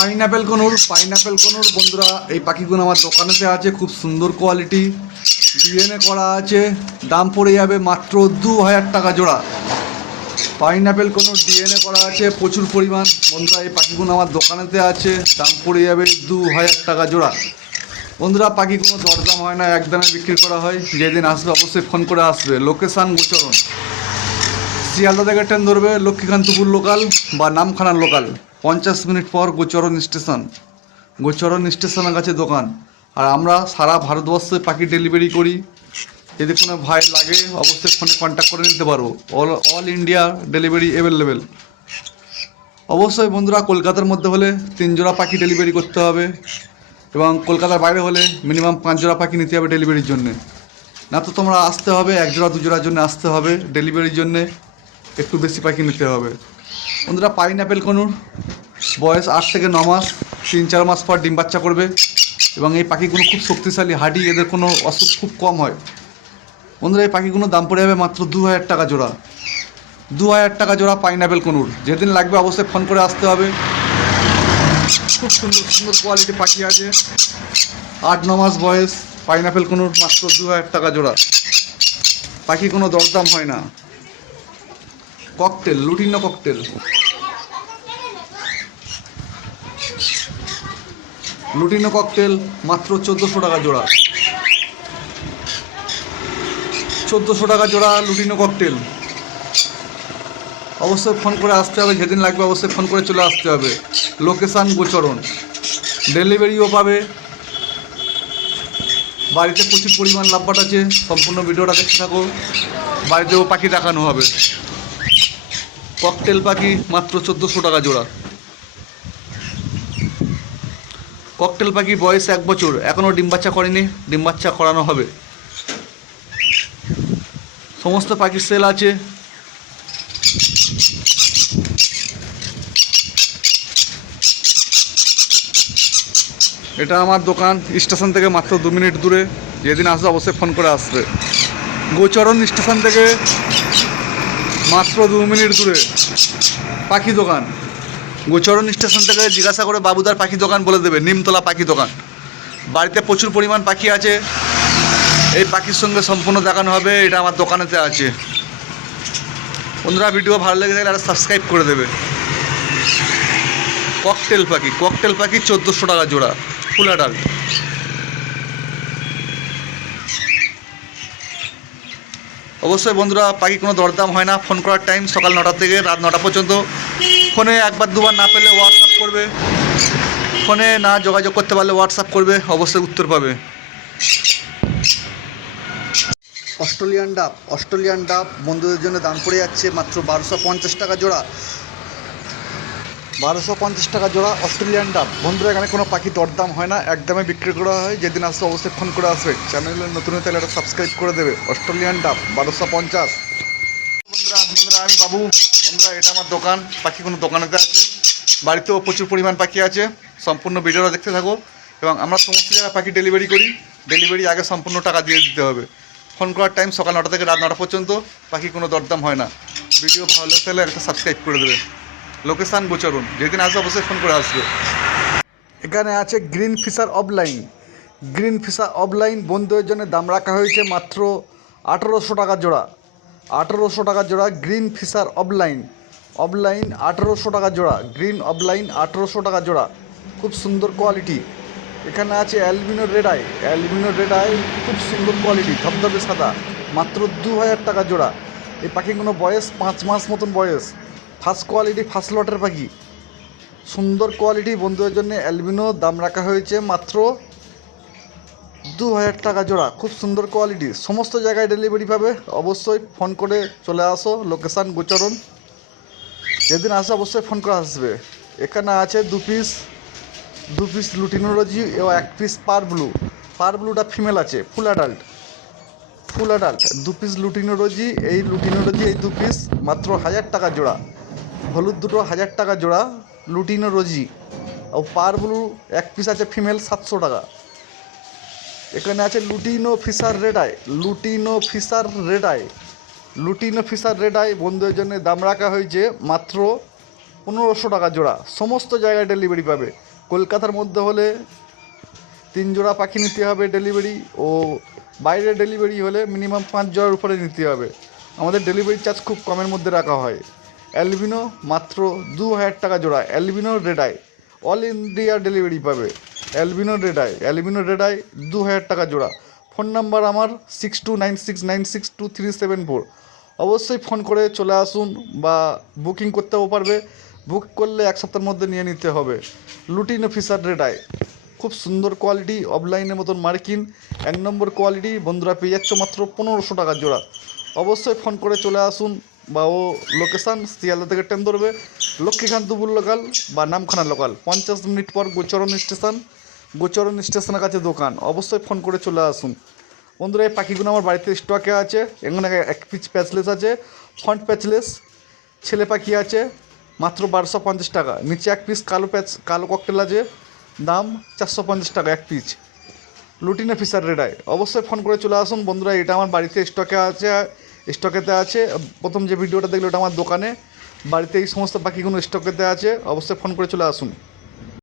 Pineapple কোনুর pineapple কোনুর, বন্ধুরা, এই পাখিগুলো আমার দোকানেতে আছে, খুব সুন্দর কোয়ালিটি ডিএনএ করা আছে, দাম পড়ে যাবে মাত্র দু হাজার টাকা জোড়া। পাইনাপেল কোনুর ডিএনএ করা আছে, প্রচুর পরিমাণ। বন্ধুরা, এই পাখিগুলো আমার দোকানেতে আছে, দাম পড়ে যাবে দু হাজার টাকা জোড়া। বন্ধুরা পাখি কোনো দরদাম হয় না একদমে বিক্রি করা হয়। যেদিন আসবে অবশ্যই ফোন করে আসবে। লোকেশান গোচরণ। শিয়ালদা থেকে ট্রেন ধরবে লক্ষ্মীকান্তপুর লোকাল বা নামখানা লোকাল পঞ্চাশ মিনিট পর গোচরণ স্টেশন। গোচরণ স্টেশনের কাছে দোকান। আর আমরা সারা ভারতবর্ষে পাখি ডেলিভারি করি। যদি কোনো ভাই লাগে, অবশ্যই ফোনে কন্ট্যাক্ট করে নিতে পারব all all India delivery available অবশ্যই বন্ধুরা, কলকাতার মধ্যে হলে তিন জোড়া পাখি ডেলিভারি করতে হবে। এবং কলকাতার বাইরে হলে মিনিমাম পাঁচ জোড়া পাখি নিতে হবে ডেলিভারির জন্যে। না তো তোমরা আসতে হবে, এক জোড়া, দু জোড়ার জন্য আসতে হবে ডেলিভারির জন্যে। একটু বেশি পাখি নিতে হবে। বন্ধুরা পাইনাপেল কনুর বয়স আট থেকে ন মাস, তিন চার মাস পর ডিম বাচ্চা করবে এবং এই পাখিগুলো খুব শক্তিশালী হাডি এদের কোনো অসুখ খুব কম হয়। বন্ধুরা, এই পাখিগুলোর দাম পড়ে যাবে মাত্র দু হাজার টাকা জোড়া। দু হাজার টাকা জোড়া পাইনাপেল কনুর। যেদিন লাগবে অবশ্যই ফোন করে আসতে হবে। খুব সুন্দর সুন্দর কোয়ালিটি পাখি আছে। আট, ন মাস বয়স পাইনাপেল কনুর মাত্র দু হাজার টাকা জোড়া। পাখি কোনো দরদাম হয় না। Cockatiel, lutino cockatiel. Lutino cockatiel, মাত্র চোদ্দোশো টাকা জোড়া। চোদ্দোশো টাকা জোড়া লুটিনো ককটেল। অবশ্যই ফোন করে আসতে হবে, যেদিন লাগবে অবশ্যই ফোন করে চলে আসতে হবে। লোকেশান গোচরণ। ডেলিভারিও পাবে। বাড়িতে প্রচুর পরিমাণ লাভবাট আছে, সম্পূর্ণ ভিডিওটা দেখতে থাকো। বাড়িতেও পাখি দেখানো হবে। ককটেল পাখি মাত্র চোদ্দোশো টাকা জোড়া। ককটেল পাখি বয়স এক বছর এখনও ডিম বাচ্চা করেনি, ডিম বাচ্চা করানো হবে। সমস্ত পাখির সেল আছে। এটা আমার দোকান, স্টেশন থেকে মাত্র দু মিনিট দূরে। যেদিন আসবে অবশ্যই ফোন করে আসবে। গোচরণ স্টেশন থেকে মাত্র দু মিনিট দূরে। পাখি দোকান। গোচরণ স্টেশন থেকে জিজ্ঞাসা করে বাবুদার পাখি দোকান বলে দেবে, নিমতলা পাখি দোকান। বাড়িতে প্রচুর পরিমাণ পাখি আছে। এই পাখির সঙ্গে সম্পূর্ণ দেখানো হবে, এটা আমার দোকানেতে আছে। বন্ধুরা ভিডিও ভালো লেগে থাকলে আর সাবস্ক্রাইব করে দেবে। ককটেল পাখি ককটেল পাখি চোদ্দোশো টাকা জোড়া, ফুলা ডাল অবশ্যই বন্ধুরা পাখি কোনো দরদাম হয় না। ফোন করার টাইম সকাল নটা থেকে রাত নটা পর্যন্ত। ফোনে একবার, দুবার না পেলে হোয়াটসঅ্যাপ করবে। ফোনে না যোগাযোগ করতে পারলে হোয়াটসঅ্যাপ করবে, অবশ্যই উত্তর পাবে। অস্ট্রেলিয়ান ডাব অস্ট্রেলিয়ান ডাব বন্ধুদের জন্য দাম পড়ে যাচ্ছে মাত্র বারোশো পঞ্চাশ টাকা জোড়া। বারোশো পঞ্চাশ টাকা জোড়া অস্ট্রেলিয়ান ডাব। বন্ধুরা, এখানে কোনো পাখি দরদাম হয় না একদমে বিক্রি করা হয়, যেদিন আসবে অবশ্যই ফোন করে আসবে। চ্যানেলে নতুন হয়ে তাহলে একটা সাবস্ক্রাইব করে দেবে। অস্ট্রেলিয়ান ডাব, বারোশো পঞ্চাশ। বন্ধুরা বন্ধুরা, আমি বাবু, বন্ধুরা, এটা আমার দোকান, পাখি কোনো দোকানেতে আছে বাড়িতেও প্রচুর পরিমাণ পাখি আছে, সম্পূর্ণ ভিডিওটা দেখতে থাকো। এবং আমরা সমস্ত জায়গায় পাখি ডেলিভারি করি, ডেলিভারি আগে সম্পূর্ণ টাকা দিয়ে দিতে হবে। ফোন করার টাইম সকাল নটা থেকে রাত নটা পর্যন্ত, পাখি কোনো দরদাম হয় না। ভিডিও ভালো লাগে তাহলে একটা সাবস্ক্রাইব করে দেবে। লোকেশান গোচরণ যেদিন আসবে অবশ্যই ফোন করে আসবে। এখানে আছে green fisher offline. Green fisher offline বন্ধুদের জন্য দাম রাখা হয়েছে মাত্র আঠেরোশো টাকা জোড়া। আঠেরোশো টাকা জোড়া গ্রিন ফিশার অফলাইন। অফলাইন আঠেরোশো টাকা জোড়া, গ্রিন অফলাইন আঠেরোশো টাকা জোড়া। খুব সুন্দর কোয়ালিটি। এখানে আছে albino red eye. Albino red eye খুব সুন্দর কোয়ালিটি, ধবধবে সাদা, মাত্র দু হাজার টাকা জোড়া। এই পাখিগুলো বয়স পাঁচ মাস মতন বয়স। ফার্স্ট কোয়ালিটি, ফার্স্ট লটের পাখি। সুন্দর কোয়ালিটি, বন্ধুদের জন্য অ্যালবিনো, দাম রাখা হয়েছে মাত্র দু হাজার টাকা জোড়া। খুব সুন্দর কোয়ালিটি। সমস্ত জায়গায় ডেলিভারি পাবে। অবশ্যই ফোন করে চলে আসো লোকেশান গোচরণ। যেদিন আসে অবশ্যই ফোন করে আসবে। এখানে আছে দু পিস দু পিস লুটিনোলজি ও এক পিস পার ব্লু পার ব্লুটা ফিমেল আছে ফুল অ্যাডাল্ট ফুল অ্যাডাল্ট দু পিস লুটিনোলজি এই লুটিনোলজি এই দু পিস মাত্র হাজার টাকা জোড়া। হলুদ দুটো হাজার টাকা জোড়া, লুটিনো রোজি, ও পার ব্লু এক পিস আছে ফিমেল সাতশো টাকা। এখানে আছে lutino fisher red eye, lutino fisher red eye, lutino fisher red eye বন্ধুদের জন্য দাম রাখা হয়েছে মাত্র পনেরোশো টাকা জোড়া। সমস্ত জায়গায় ডেলিভারি পাবে। কলকাতার মধ্যে হলে তিন জোড়া পাখি নিতে হবে ডেলিভারি ও বাইরে ডেলিভারি হলে মিনিমাম পাঁচ জোড়ার উপরে নিতে হবে। আমাদের ডেলিভারি চার্জ খুব কমের মধ্যে রাখা হয়। অ্যালবিনো মাত্র দু হাজার টাকা জোড়া, albino red eye all India delivery পাবে। Albino red eye albino red eye দু হাজার টাকা জোড়া। ফোন নাম্বার আমার six two nine six nine six two three seven four অবশ্যই ফোন করে চলে আসুন বা বুকিং করতেও পারবে। বুক করলে এক সপ্তাহের মধ্যে নিয়ে নিতে হবে। লুটিনো ফিসার রেডাই খুব সুন্দর কোয়ালিটি অফলাইনের মতন মার্কিন। এক নম্বর কোয়ালিটি বন্ধুরা পেয়ে যাচ্ছ মাত্র পনেরোশো টাকা জোড়া। অবশ্যই ফোন করে চলে আসুন। বা ও লোকেশান শিয়ালদা থেকে ট্রেন ধরবে। লক্ষ্মীকান্তপুর লোকাল বা নামখানা লোকাল। পঞ্চাশ মিনিট পর গোচরণ স্টেশন, গোচরণ স্টেশনের কাছে দোকান। অবশ্যই ফোন করে চলে আসুন। বন্ধুরা, এই পাখিগুলো আমার বাড়িতে স্টকে আছে। এখানে এক পিচ প্যাচলেস আছে। ফ্রন্ট প্যাচলেস ছেলে পাখি আছে। মাত্র বারোশো পঞ্চাশ টাকা। নিচে এক পিস কালো প্যাচ কালো ককটেল আছে। দাম চারশো পঞ্চাশ টাকা এক পিস লুটিনে ফিসার রেডায় অবশ্যই ফোন করে চলে আসুন। বন্ধুরা, এটা আমার বাড়িতে স্টকে আছে। স্টকেতে আছে। প্রথম যে ভিডিওটা দেখল ওটা আমার দোকানে। বাড়িতে এই সমস্ত পাখিগুলো স্টকেতে আছে। অবশ্যই ফোন করে চলে আসুন।